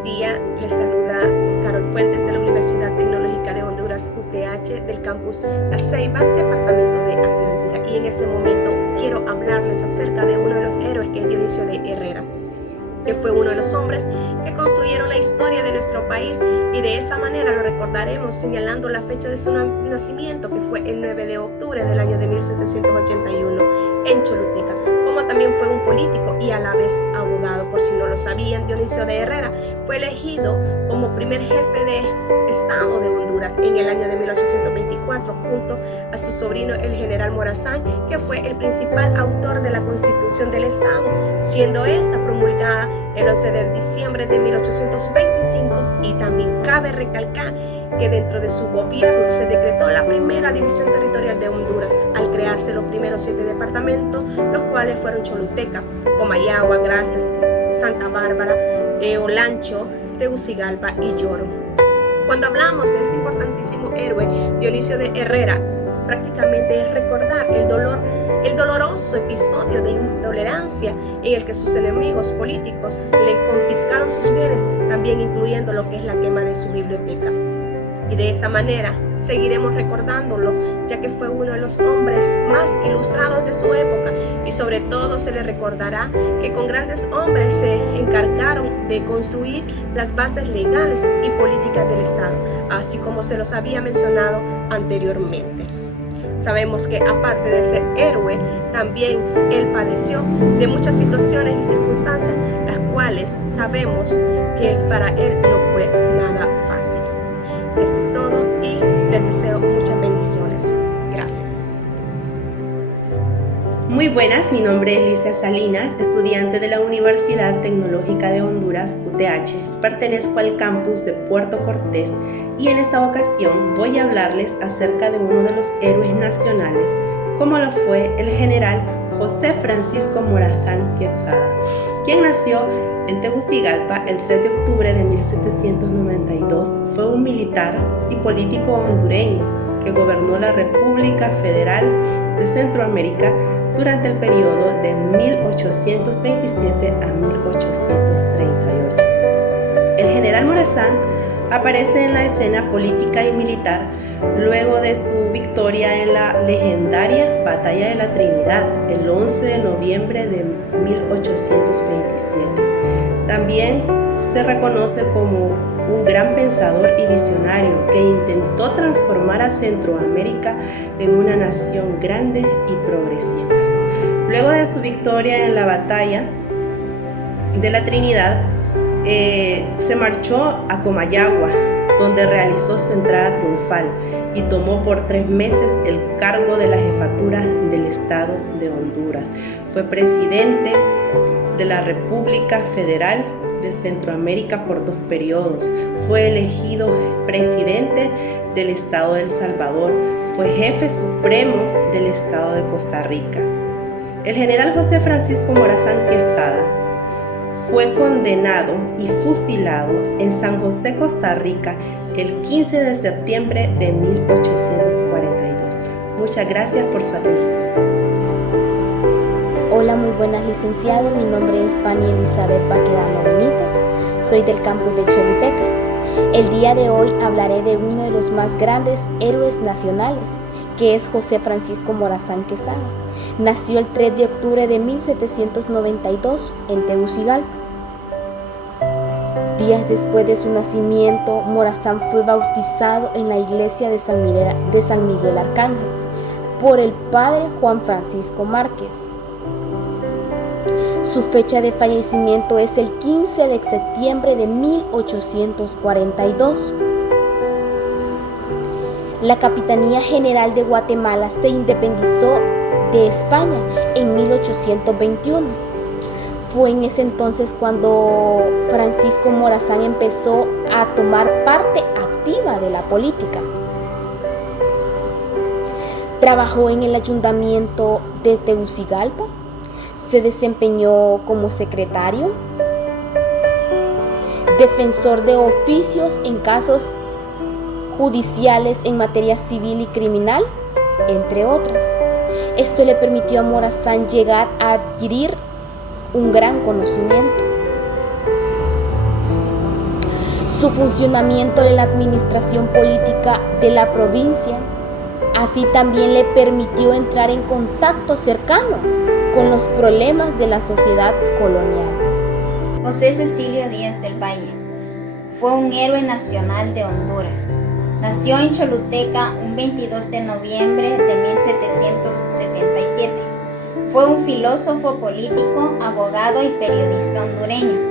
Buen día, les saluda Carol Fuentes de la Universidad Tecnológica de Honduras, UTH, del campus La Ceiba, departamento de Atlántida. Y en este momento quiero hablarles acerca de uno de los héroes, que es Dionisio de Herrera, que fue uno de los hombres que construyeron la historia de nuestro país, y de esta manera lo recordaremos señalando la fecha de su nacimiento, que fue el 9 de octubre del año de 1781 en Choluteca. Como también fue un político y a la vez abogado. Por si no lo sabían, Dionisio de Herrera fue elegido como primer jefe de Estado de Honduras en el año de 1824 junto a su sobrino el general Morazán, que fue el principal autor de la Constitución del Estado, siendo esta promulgada el 11 de diciembre de 1825. Y también cabe recalcar que dentro de su gobierno se decretó la primera división territorial de Honduras al crearse los primeros 7 departamentos, los cuales fueron Choluteca, Comayagua, Gracias, Santa Bárbara, Olancho, Tegucigalpa y Lloro. Cuando hablamos de este importantísimo héroe, Dionisio de Herrera, prácticamente es recordar el doloroso episodio de intolerancia en el que sus enemigos políticos le confiscaron sus bienes, también incluyendo lo que es la quema de su biblioteca. Y de esa manera seguiremos recordándolo, ya que fue uno de los hombres más ilustrados de su época, y sobre todo se le recordará que con grandes hombres se encargaron de construir las bases legales y políticas del Estado, así como se los había mencionado anteriormente. Sabemos que aparte de ser héroe, también él padeció de muchas situaciones y circunstancias, las cuales sabemos que para él no fue nada fácil. Esto es todo y les deseo muchas bendiciones. Gracias. Muy buenas, mi nombre es Licia Salinas, estudiante de la Universidad Tecnológica de Honduras, UTH. Pertenezco al campus de Puerto Cortés y en esta ocasión voy a hablarles acerca de uno de los héroes nacionales, como lo fue el general José Francisco Morazán Quezada, quien nació en Tegucigalpa el 3 de octubre de 1792. Fue un militar y político hondureño que gobernó la República Federal de Centroamérica durante el periodo de 1827 a 1838. El general Morazán aparece en la escena política y militar luego de su victoria en la legendaria Batalla de la Trinidad el 11 de noviembre de 1827. También se reconoce como un gran pensador y visionario que intentó transformar a Centroamérica en una nación grande y progresista. Luego de su victoria en la Batalla de la Trinidad, se marchó a Comayagua, donde realizó su entrada triunfal y tomó por 3 meses el cargo de la jefatura del Estado de Honduras. Fue presidente de la República Federal de Centroamérica por 2 periodos. Fue elegido presidente del Estado de El Salvador. Fue jefe supremo del Estado de Costa Rica. El general José Francisco Morazán Quezada fue condenado y fusilado en San José, Costa Rica, el 15 de septiembre de 1842. Muchas gracias por su atención. Hola, muy buenas, licenciado. Mi nombre es Fanny Elizabeth Baquedano Benítez. Soy del campus de Choluteca. El día de hoy hablaré de uno de los más grandes héroes nacionales, que es José Francisco Morazán Quezada. Nació el 3 de octubre de 1792 en Tegucigalpa. Días después de su nacimiento, Morazán fue bautizado en la iglesia de San Miguel Arcángel por el padre Juan Francisco Márquez. Su fecha de fallecimiento es el 15 de septiembre de 1842. La Capitanía General de Guatemala se independizó de España en 1821. Fue en ese entonces cuando Francisco Morazán empezó a tomar parte activa de la política. Trabajó en el ayuntamiento de Tegucigalpa, se desempeñó como secretario, defensor de oficios en casos judiciales en materia civil y criminal, entre otras. Esto le permitió a Morazán llegar a adquirir un gran conocimiento. su funcionamiento de la administración política de la provincia. Así también le permitió entrar en contacto cercano con los problemas de la sociedad colonial. José Cecilio Díaz del Valle fue un héroe nacional de Honduras. Nació en Choluteca un 22 de noviembre de 1777. Fue un filósofo político, abogado y periodista hondureño.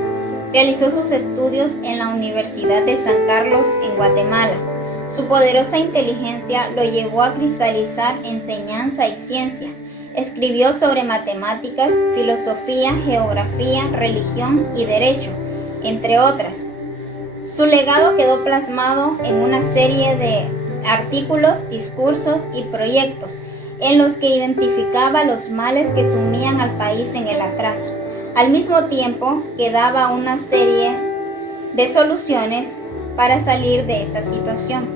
Realizó sus estudios en la Universidad de San Carlos en Guatemala. Su poderosa inteligencia lo llevó a cristalizar enseñanza y ciencia. Escribió sobre matemáticas, filosofía, geografía, religión y derecho, entre otras. Su legado quedó plasmado en una serie de artículos, discursos y proyectos en los que identificaba los males que sumían al país en el atraso, al mismo tiempo que daba una serie de soluciones para salir de esa situación.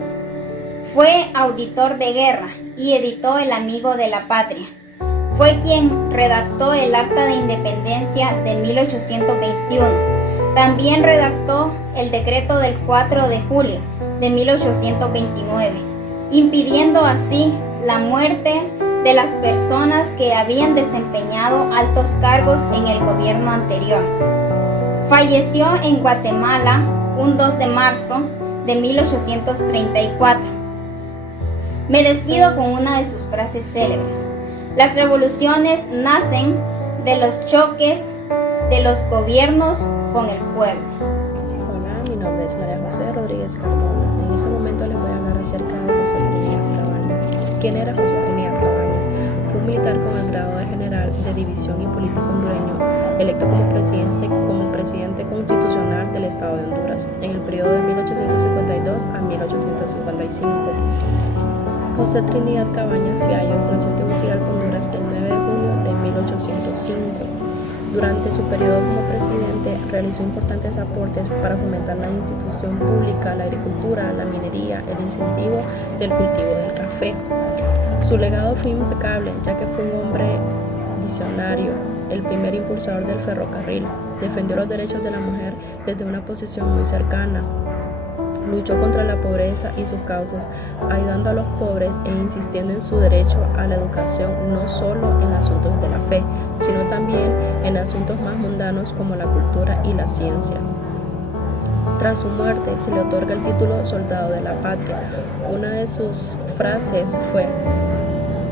Fue auditor de guerra y editó El Amigo de la Patria. Fue quien redactó el Acta de Independencia de 1821. También redactó el decreto del 4 de julio de 1829, impidiendo así la muerte de las personas que habían desempeñado altos cargos en el gobierno anterior. Falleció en Guatemala un 2 de marzo de 1834. Me despido con una de sus frases célebres. Las revoluciones nacen de los choques de los gobiernos con el pueblo. Hola, mi nombre es María José Rodríguez Cardona. En este momento les voy a hablar acerca de José Trinidad Cabañas. ¿Quién era José Trinidad Cabañas? Fue un militar con el grado de general de división y político hondureño, electo como presidente constitucional del Estado de Honduras en el periodo de 1852 a 1855. José Trinidad Cabañas Fiallos nació en Tegucigalpa, Honduras, el 9 de junio de 1805. Durante su periodo como presidente, realizó importantes aportes para fomentar la institución pública, la agricultura, la minería, el incentivo del cultivo del café. Su legado fue impecable, ya que fue un hombre visionario, el primer impulsador del ferrocarril, defendió los derechos de la mujer desde una posición muy cercana. Luchó contra la pobreza y sus causas, ayudando a los pobres e insistiendo en su derecho a la educación, no solo en asuntos de la fe, sino también en asuntos más mundanos como la cultura y la ciencia. Tras su muerte se le otorga el título Soldado de la Patria. Una de sus frases fue: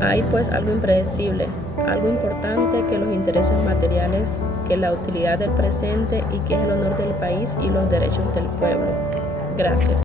hay pues algo impredecible, algo importante que los intereses materiales, que la utilidad del presente y que es el honor del país y los derechos del pueblo. Gracias.